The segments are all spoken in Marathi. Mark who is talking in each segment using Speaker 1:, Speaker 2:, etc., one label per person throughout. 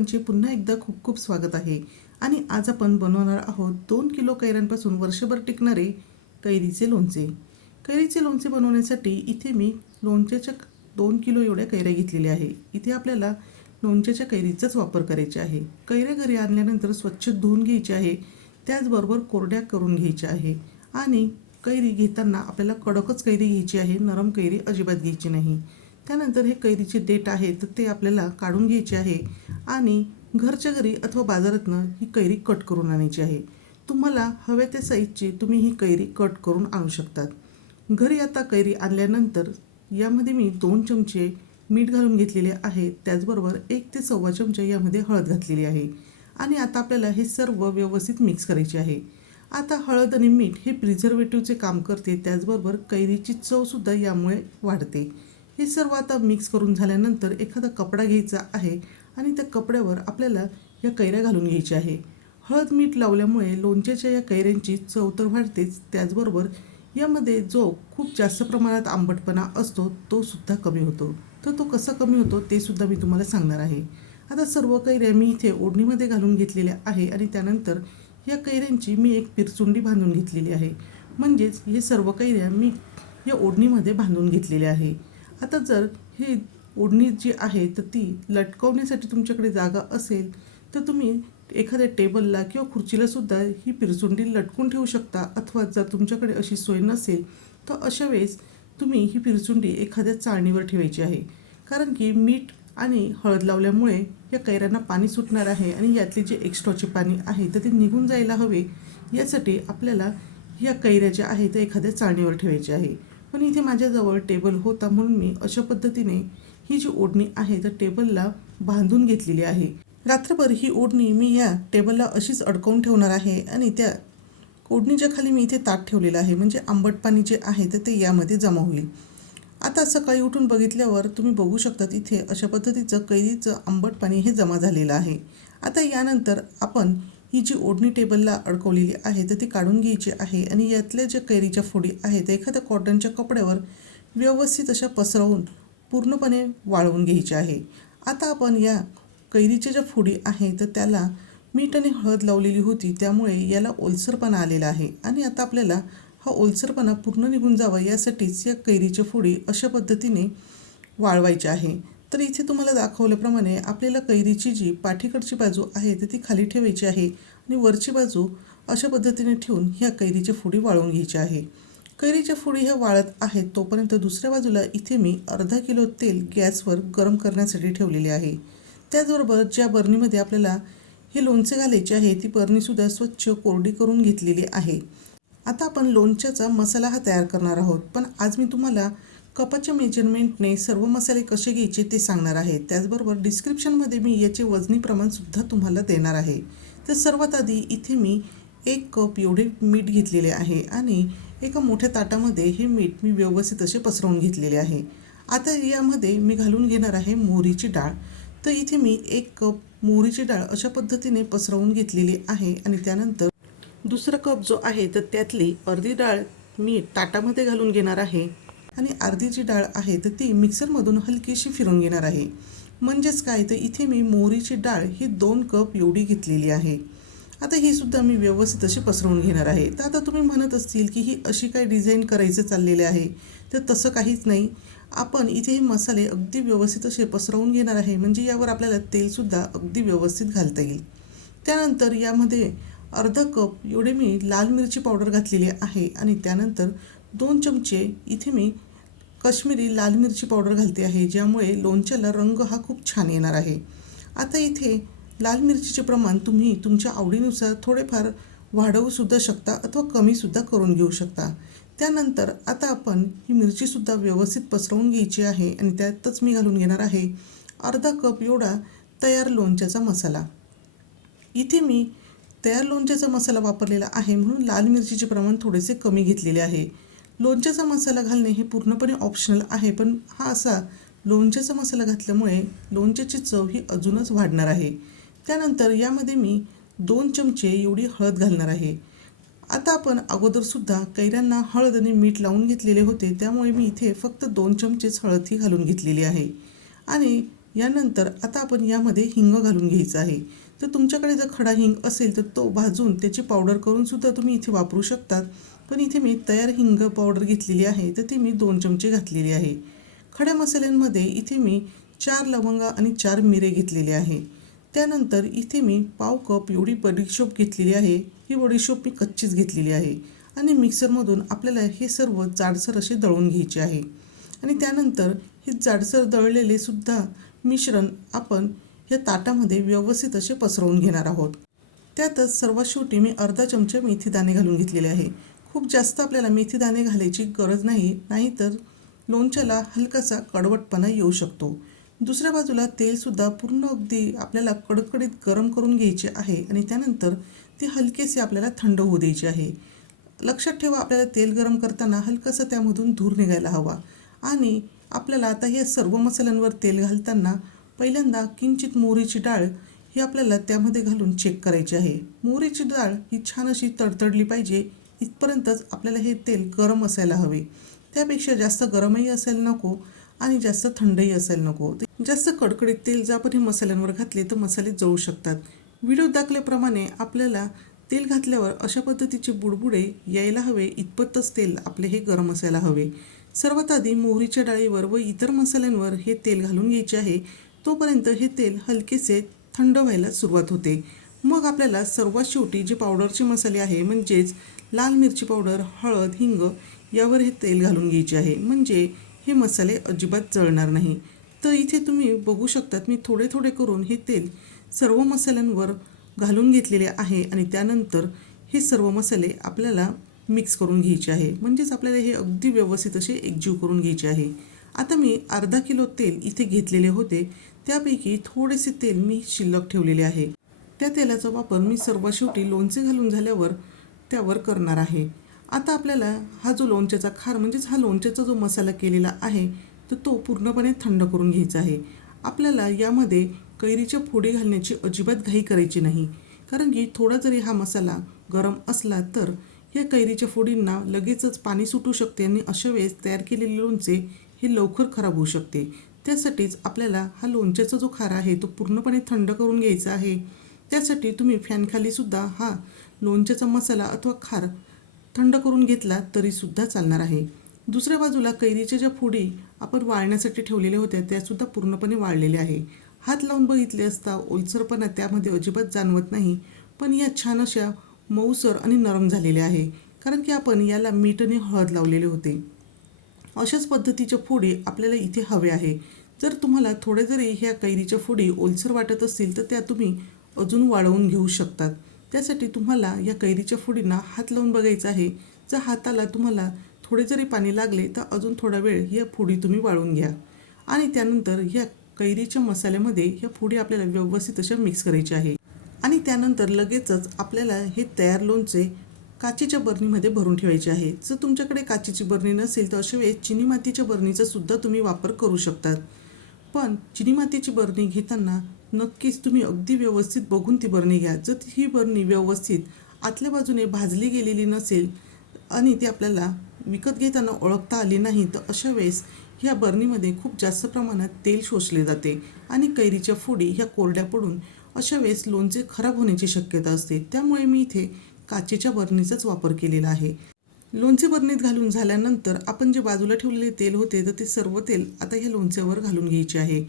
Speaker 1: सर्वांचे पुन्हा एकदा खूप खूप स्वागत आहे. आणि आज आपण बनवणार आहोत दोन किलो कैऱ्यांपासून वर्षभर टिकणारे कैरीचे लोणचे. कैरीचे लोणचे बनवण्यासाठी इथे मी लोणच्याच्या दोन किलो एवढ्या कैऱ्या घेतलेल्या आहे. इथे आपल्याला लोणच्याच्या कैरीचाच वापर करायचे आहे. कैऱ्या घरी आणल्यानंतर स्वच्छ धुवून घ्यायचे आहे. त्याचबरोबर कोरड्या करून घ्यायच्या आहे. आणि कैरी घेताना आपल्याला कडकच कैरी घ्यायची आहे. नरम कैरी अजिबात घ्यायची नाही. त्यानंतर हे कैरीचे डेट आहे तर ते आपल्याला काढून घ्यायचे आहे आणि घरच्या घरी अथवा बाजारातनं ही कैरी कट करून आणायची आहे. तुम्हाला हव्या त्या साईजची तुम्ही ही कैरी कट करून आणू शकतात. घरी आता कैरी आणल्यानंतर यामध्ये मी दोन चमचे मीठ घालून घेतलेले आहे. त्याचबरोबर एक ते सव्वा चमचे यामध्ये हळद घातलेली आहे. आणि आता आपल्याला हे सर्व व्यवस्थित मिक्स करायचे आहे. आता हळद आणि मीठ हे प्रिझर्वेटिव्हचे काम करते. त्याचबरोबर कैरीची चवसुद्धा यामुळे वाढते. हे सर्व आता मिक्स करून झाल्यानंतर एखादा कपडा घ्यायचा आहे आणि त्या कपड्यावर आपल्याला या कैऱ्या घालून घ्यायच्या आहे. हळद मीठ लावल्यामुळे लोणच्याच्या या कैऱ्यांची चव तर वाढतेच त्याचबरोबर यामध्ये जो खूप जास्त प्रमाणात आंबटपणा असतो तो सुद्धा कमी होतो. तर तो कसा कमी होतो ते सुद्धा मी तुम्हाला सांगणार आहे. आता सर्व कैऱ्या मी इथे ओढणीमध्ये घालून घेतलेल्या आहे आणि त्यानंतर या कैऱ्यांची मी एक पिरचुंडी बांधून घेतलेली आहे. म्हणजेच हे सर्व कैऱ्या मी या ओढणीमध्ये बांधून घेतलेल्या आहे. आता जर ही ओढणी जी आहे तर ती लटकवण्यासाठी तुमच्याकडे जागा असेल तर तुम्ही एखाद्या टेबलला किंवा खुर्चीला सुद्धा ही पिरचुंडी लटकून ठेवू शकता. अथवा जर तुमच्याकडे अशी सोय नसेल तर अशा वेळेस तुम्ही ही पिरचुंडी एखाद्या चाळणीवर ठेवायची आहे. कारण की मीठ आणि हळद लावल्यामुळे या कैऱ्यांना पाणी सुटणार आहे आणि यातले जे एक्स्ट्राचे पाणी आहे तर ते निघून जायला हवे. यासाठी आपल्याला या कैऱ्या ज्या आहेत त्या एखाद्या चाळणीवर ठेवायच्या आहे. पण इथे माझ्याजवळ टेबल होता म्हणून मी अशा पद्धतीने ही जी ओढणी आहे त्या टेबलला बांधून घेतलेली आहे. रात्रभर ही ओढणी मी या टेबलला अशीच अडकवून ठेवणार आहे आणि त्या ओढणीच्या खाली मी इथे ताट ठेवलेलं आहे. म्हणजे आंबट पाणी जे आहे तर ते यामध्ये जमा होईल. आता सकाळी उठून बघितल्यावर तुम्ही बघू शकता इथे अशा पद्धतीचं कैरीचं आंबट पाणी हे जमा झालेलं आहे. आता यानंतर आपण ही जी ओढणी टेबलला अडकवलेली आहे तर ती काढून घ्यायची आहे आणि यातल्या ज्या कैरीच्या फोडी आहेत एखाद्या कॉटनच्या कपड्यावर व्यवस्थित अशा पसरवून पूर्णपणे वाळवून घ्यायच्या आहे. आता आपण या कैरीच्या ज्या फोडी आहे तर त्याला मीठ आणि हळद लावलेली होती त्यामुळे याला ओलसरपणा आलेला आहे आणि आता आपल्याला हा ओलसरपणा पूर्ण निघून जावा यासाठीच या कैरीच्या फोडी अशा पद्धतीने वाळवायच्या आहे. तर इथे तुम्हाला दाखवल्याप्रमाणे आपल्याला कैरीची जी पाठीकडची बाजू आहे तर ती खाली ठेवायची आहे आणि वरची बाजू अशा पद्धतीने ठेवून ह्या कैरीच्या फुडी वाळवून घ्यायच्या आहे. कैरीच्या फुडी ह्या वाळत आहेत तोपर्यंत दुसऱ्या बाजूला इथे मी अर्धा किलो तेल गॅसवर गरम करण्यासाठी ठेवलेले आहे. त्याचबरोबर ज्या बरणीमध्ये आपल्याला हे लोणचे घालायचे आहे ती बरणीसुद्धा स्वच्छ कोरडी करून घेतलेली आहे. आता आपण लोणच्याचा मसाला हा तयार करणार आहोत पण आज मी तुम्हाला कपाच्या मेजरमेंटने सर्व मसाले कसे घ्यायचे ते सांगणार आहे. त्याचबरोबर डिस्क्रिप्शनमध्ये मी याचे वजनी प्रमाणसुद्धा तुम्हाला देणार आहे. तर सर्वात आधी इथे मी एक कप एवढे मीठ घेतलेले आहे आणि एका मोठ्या ताटामध्ये हे मीठ मी व्यवस्थित असे पसरवून घेतलेले आहे. आता यामध्ये मी घालून घेणार आहे मोहरीची डाळ. तर इथे मी एक कप मोहरीची डाळ अशा पद्धतीने पसरवून घेतलेली आहे आणि त्यानंतर दुसरा कप जो आहे तर त्यातली अर्धी डाळ मी ताटामध्ये घालून घेणार आहे. आणि अर्धी जी डाळ आहे तर ती मिक्सरमधून हलकीशी फिरून घेणार आहे. म्हणजेच काय? तर इथे मी मोहरीची डाळ ही दोन कप एवढी घेतलेली आहे. आता ही सुद्धा मी व्यवस्थित अशी पसरवून घेणार आहे. तर आता तुम्ही म्हणत असतील की ही अशी काय डिझाईन करायचं चाललेले आहे तर तसं काहीच नाही. आपण इथे हे मसाले अगदी व्यवस्थित असे पसरवून घेणार आहे म्हणजे यावर आपल्याला तेलसुद्धा अगदी व्यवस्थित घालता येईल. त्यानंतर यामध्ये अर्धा कप एवढे मी लाल मिरची पावडर घातलेली आहे आणि त्यानंतर दोन चमचे इथे मी कश्मीरी लाल मिरची पावडर घालते आहे ज्यामुळे लोणच्याला रंग हा खूप छान येणार आहे. आता इथे लाल मिरचीचे प्रमाण तुम्ही तुमच्या आवडीनुसार थोडेफार वाढवूसुद्धा शकता अथवा कमीसुद्धा करून घेऊ शकता. त्यानंतर आता आपण ही मिरचीसुद्धा व्यवस्थित पसरवून घ्यायची आहे आणि त्यातच मी घालून घेणार आहे अर्धा कप एवढा तयार लोणच्याचा मसाला. इथे मी तयार लोणच्याचा मसाला वापरलेला आहे म्हणून लाल मिरचीचे प्रमाण थोडेसे कमी घेतलेले आहे. लोणच्याचा मसाला घालणे हे पूर्णपणे ऑप्शनल आहे पण हा असा लोणच्याचा मसाला घातल्यामुळे लोणच्याची चव ही अजूनच वाढणार आहे. त्यानंतर यामध्ये मी दोन चमचे एवढी हळद घालणार आहे. आता आपण अगोदरसुद्धा कैऱ्यांना हळद आणि मीठ लावून घेतलेले होते त्यामुळे मी इथे फक्त दोन चमचेच हळद ही घालून घेतलेली आहे. आणि यानंतर आता आपण यामध्ये हिंग घालून घ्यायचं आहे. तर तुमच्याकडे जर खडा हिंग असेल तर तो भाजून त्याची पावडर करूनसुद्धा तुम्ही इथे वापरू शकतात. पण इथे मी तयार हिंग पावडर घेतलेली आहे तर ती मी दोन चमचे घातलेली आहे. खड्या मसाल्यांमध्ये इथे मी चार लवंगा आणि चार मिरे घेतलेले आहे. त्यानंतर इथे मी पाव कप एवढी बडीशोप घेतलेली आहे ही बडीशोप मी कच्चीच घेतलेली आहे आणि मिक्सरमधून आपल्याला हे सर्व जाडसर असे दळून घ्यायचे आहे. आणि त्यानंतर हे जाडसर दळलेले सुद्धा मिश्रण आपण या ताटामध्ये व्यवस्थित असे पसरवून घेणार आहोत. त्यातच सर्वात शेवटी मी अर्धा चमचा मेथी दाणे घालून घेतलेले आहे. खूप जास्त आपल्याला मेथी दाणे घालायची गरज नाही नाहीतर लोणच्याला हलकासा कडवटपणा येऊ शकतो. दुसऱ्या बाजूला तेलसुद्धा पूर्ण अगदी आपल्याला कडकडीत गरम करून घ्यायचे आहे आणि त्यानंतर ते हलकेसे आपल्याला थंड होऊ द्यायचे आहे. लक्षात ठेवा आपल्याला तेल गरम करताना हलकंसं त्यामधून धूर निघायला हवा. आणि आपल्याला आता या सर्व मसाल्यांवर तेल घालताना पहिल्यांदा किंचित मोहरीची डाळ ही आपल्याला त्यामध्ये घालून चेक करायची आहे. मोहरीची डाळ ही छान अशी तडतडली पाहिजे इथपर्यंतच आपल्याला हे तेल गरम असायला हवे. त्यापेक्षा जास्त गरमही असायला नको आणि जास्त थंडही असायला नको. जास्त कडकडीत तेल जर आपण हे मसाल्यांवर घातले तर मसाले जळू शकतात. व्हिडिओ दाखल्याप्रमाणे आपल्याला तेल घातल्यावर अशा पद्धतीचे बुडबुडे यायला हवे. इतपतच तेल आपले हे गरम असायला हवे. सर्वात आधी मोहरीच्या डाळीवर व इतर मसाल्यांवर हे तेल घालून घ्यायचे आहे. तोपर्यंत हे तेल हलकेसे थंड व्हायला सुरुवात होते. मग आपल्याला सर्वात शेवटी जे पावडरचे मसाले आहे म्हणजेच लाल मिरची पावडर हळद हिंग यावर हे तेल घालून घ्यायचे आहे. म्हणजे हे मसाले अजिबात जळणार नाही. तर इथे तुम्ही बघू शकतात मी थोडे थोडे करून हे तेल सर्व मसाल्यांवर घालून घेतलेले आहे आणि त्यानंतर हे सर्व मसाले आपल्याला मिक्स करून घ्यायचे आहे. म्हणजेच आपल्याला हे अगदी व्यवस्थित असे एकजीव करून घ्यायचे आहे. आता मी अर्धा किलो तेल इथे घेतलेले होते. त्यापैकी थोडेसे तेल मी शिल्लक ठेवलेले आहे. त्या तेलाचा वापर मी सर्व शेवटी लोणचे घालून झाल्यावर त्यावर करणार आहे. आता आपल्याला हा जो लोणच्याचा खार म्हणजेच हा लोणच्याचा जो मसाला केलेला आहे तर तो पूर्णपणे थंड करून घ्यायचा आहे. आपल्याला यामध्ये कैरीच्या फोडी घालण्याची अजिबात घाई करायची नाही. कारण की थोडा जरी हा मसाला गरम असला तर या कैरीच्या फोडींना लगेचच पाणी सुटू शकते आणि अशा वेळेस तयार केलेले लोणचे हे लवकर खराब होऊ शकते. त्यासाठीच आपल्याला हा लोणच्याचा जो खार आहे तो पूर्णपणे थंड करून घ्यायचा आहे. त्यासाठी तुम्ही फॅनखालीसुद्धा हा लोणच्याचा मसाला अथवा खार थंड करून घेतला तरीसुद्धा चालणार आहे. दुसऱ्या बाजूला कैरीच्या ज्या फोडी आपण वाळण्यासाठी ठेवलेल्या होत्या त्यासुद्धा पूर्णपणे वाळलेल्या आहे. हात लावून बघितले असता ओलसरपणा त्यामध्ये अजिबात जाणवत नाही पण या छान अशा मऊसर आणि नरम झालेल्या आहे कारण की आपण याला मीठ आणि हळद लावलेले होते. अशाच पद्धतीच्या फोडी आपल्याला इथे हवे आहे. जर तुम्हाला थोडे जरी ह्या कैरीच्या फोडी ओलसर वाटत असतील तर त्या तुम्ही अजून वाढवून घेऊ शकतात. त्यासाठी तुम्हाला या कैरीच्या फुडींना हात लावून बघायचा आहे. जर हाताला तुम्हाला थोडे जरी पाणी लागले तर अजून थोडा वेळ ह्या फुडी तुम्ही वाळून घ्या. आणि त्यानंतर ह्या कैरीच्या मसाल्यामध्ये ह्या फुडी आपल्याला व्यवस्थित अशा मिक्स करायची आहे. आणि त्यानंतर लगेचच आपल्याला हे तयार लोणचे काचेच्या बरणीमध्ये भरून ठेवायचे आहे. जर तुमच्याकडे काचेची बरणी नसेल तर अशा वेळेस चिनी मातीच्या बरणीचा सुद्धा तुम्ही वापर करू शकतात. पण चिनी मातीची बरणी घेताना नक्कीच तुम्ही अगदी व्यवस्थित बघून ती बरणी घ्या. जर ही बरणी व्यवस्थित आतल्या बाजूने भाजली गेलेली नसेल आणि ती आपल्याला विकत घेताना ओळखता आली नाही तर अशा वेळेस ह्या बरणीमध्ये खूप जास्त प्रमाणात तेल शोषले जाते आणि कैरीच्या फोडी ह्या कोरड्या पडून अशा वेळेस लोणचे खराब होण्याची शक्यता असते. त्यामुळे मी इथे काचेच्या बरणीचाच वापर केलेला आहे. लोणचे बरणीत घालून झाल्यानंतर आपण जे बाजूला ठेवलेले तेल होते तर ते सर्व तेल आता ह्या लोणच्यावर घालून घ्यायचे आहे.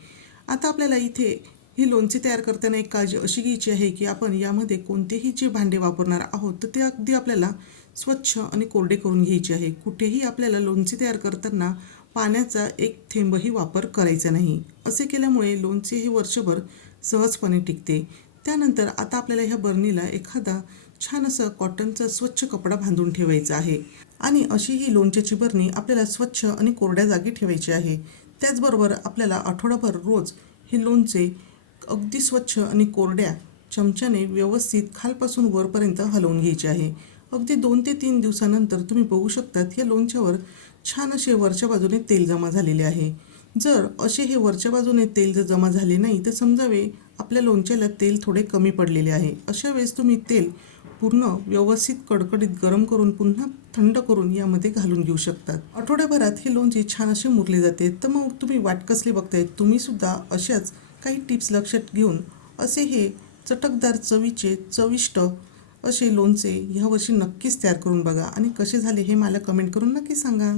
Speaker 1: आता आपल्याला इथे ही लोणचे तयार करताना एक काळजी अशी घ्यायची आहे की आपण यामध्ये कोणतेही जे भांडे वापरणार आहोत तर ते अगदी आपल्याला स्वच्छ आणि कोरडे करून घ्यायचे आहे. कुठेही आपल्याला लोणचे तयार करताना पाण्याचा एक थेंबही वापर करायचा नाही. असे केल्यामुळे लोणचे हे वर्षभर सहजपणे टिकते. त्यानंतर आता आपल्याला ह्या बरणीला एखादा छान असं कॉटनचा स्वच्छ कपडा बांधून ठेवायचा आहे. आणि अशी ही लोणच्याची बरणी आपल्याला स्वच्छ आणि कोरड्या जागी ठेवायची आहे. त्याचबरोबर आपल्याला आठवडाभर रोज हे लोणचे अगदी स्वच्छ आणि कोरड्या चमच्याने व्यवस्थित खालपासून वरपर्यंत हलवून घ्यायचे आहे. अगदी दोन ते तीन दिवसानंतर तुम्ही बघू शकतात या लोणच्यावर छान असे वरच्या बाजूने तेल जमा झालेले आहे. जर असे हे वरच्या बाजूने तेल जर जमा झाले नाही तर समजावे आपल्या लोणच्याला तेल थोडे कमी पडलेले आहे. अशा वेळेस तुम्ही तेल पूर्ण व्यवस्थित कडकडीत गरम करून पुन्हा थंड करून यामध्ये घालून घेऊ शकतात. आठवड्याभरात हे लोणचे छान असे मुरले जाते. तर मग तुम्ही वाटकसले बघताय? तुम्हीसुद्धा अशाच काही टिप्स लक्षात घेऊन असे हे चटकदार चवीचे चविष्ट असे लोणचे ह्यावर्षी नक्कीच तयार करून बघा. आणि कसे झाले हे मला कमेंट करून नक्की सांगा.